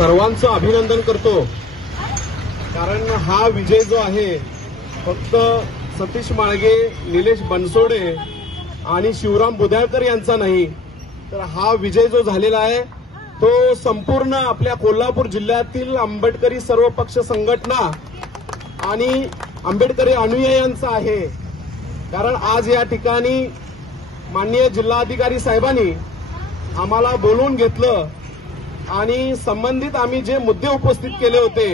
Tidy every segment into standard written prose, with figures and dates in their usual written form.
सर्वांचं अभिनंदन करतो, कारण हा विजय जो आहे फक्त सतीश माळगे, निलेश बनसोडे आणि शिवराम बुद्याळकर यांचा नाही, तर हा विजय जो झालेला आहे तो संपूर्ण आपल्या कोल्हापूर जिल्ह्यातील आंबेडकरी सर्वपक्ष संघटना आणि आंबेडकरी अनुयायांचा आहे। कारण आज या ठिकाणी माननीय जिल्हाधिकारी साहेबांनी आम्हाला बोलवून घेतलं आणि संबंधित आम्ही जे मुद्दे उपस्थित केले होते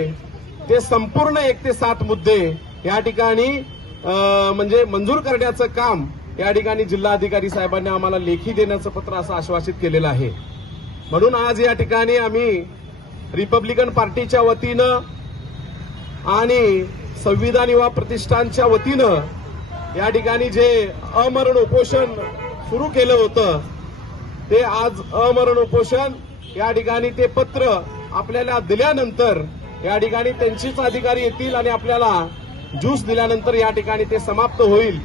ते संपूर्ण 1 ते 7 मुद्दे या ठिकाणी म्हणजे मंजूर करण्याचं काम या ठिकाणी जिल्हाधिकारी साहेबांनी आम्हाला लेखी देण्याचं पत्र असं आश्वासित केलेलं आहे। म्हणून आज या ठिकाणी आम्ही रिपब्लिकन पार्टीच्या वतीनं आणि संविधान युवा प्रतिष्ठानच्या वतीनं या ठिकाणी जे अमरण उपोषण सुरू केलं होतं ते आज अमरण उपोषण या ठिकाणी ते पत्र आपल्याला दिल्यानंतर या ठिकाणी त्यांचीच अधिकारी येतील आणि आपल्याला ज्यूस दिल्यानंतर या ठिकाणी ते समाप्त होईल।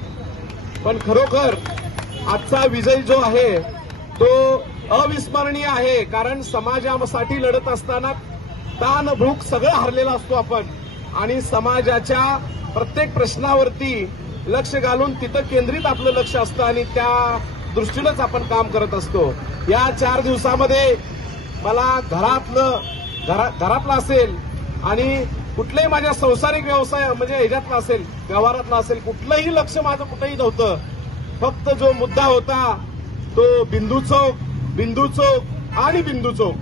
पण खरोखर आजचा विजय जो आहे तो अविस्मरणीय आहे, कारण समाजासाठी लढत असताना ताण भूक सगळं हरलेला असतो आपण आणि समाजाच्या प्रत्येक प्रश्नावरती लक्ष घालून तिथं केंद्रित आपलं लक्ष असतं आणि त्या दृष्टीनंच आपण काम करत असतो। या 4 दिवसामध्ये मला घरातलं असेल आणि कुठलंही माझ्या संसारिक व्यवसाय म्हणजे ह्याच्यातलं असेल, व्यवहारातलं असेल, कुठलंही लक्ष माझं कुठेही नव्हतं। फक्त जो मुद्दा होता तो बिंदू चौक आणि बिंदू चौक।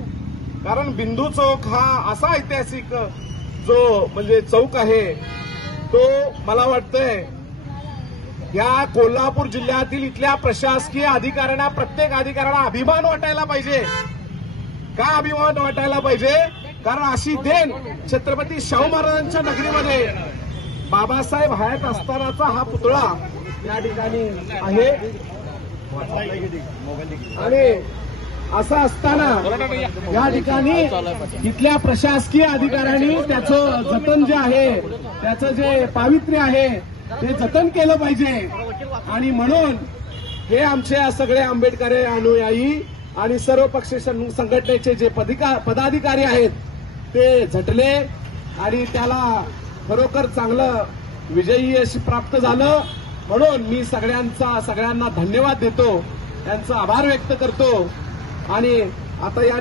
कारण बिंदू चौक हा असा ऐतिहासिक जो म्हणजे चौक आहे तो मला वाटतंय या कोल्हापूर जिल्ह्यातील इथल्या प्रशासकीय अधिकाऱ्यांना, प्रत्येक अधिकाऱ्यांना अभिमान वाटायला पाहिजे। का अभिमान वाटायला पाहिजे? कारण अशी देण छत्रपती शाहू महाराजांच्या नगरीमध्ये बाबासाहेब हयात असतानाचा हा पुतळा या ठिकाणी आहे आणि असं असताना या ठिकाणी इथल्या प्रशासकीय अधिकाऱ्यांनी त्याचं जतन जे आहे, त्याचं जे पावित्र्य आहे ते जतन केलं पाहिजे। आणि म्हणून हे आमचे सगळे आंबेडकरी अनुयायी आणि सर्व पक्ष संघटनेचे जे पदाधिकारी आहेत ते झटले आणि त्याला खरोखर चांगलं विजयी यश प्राप्त झालं। म्हणून मी सगळ्यांना धन्यवाद देतो, त्यांचा आभार व्यक्त करतो आणि आता या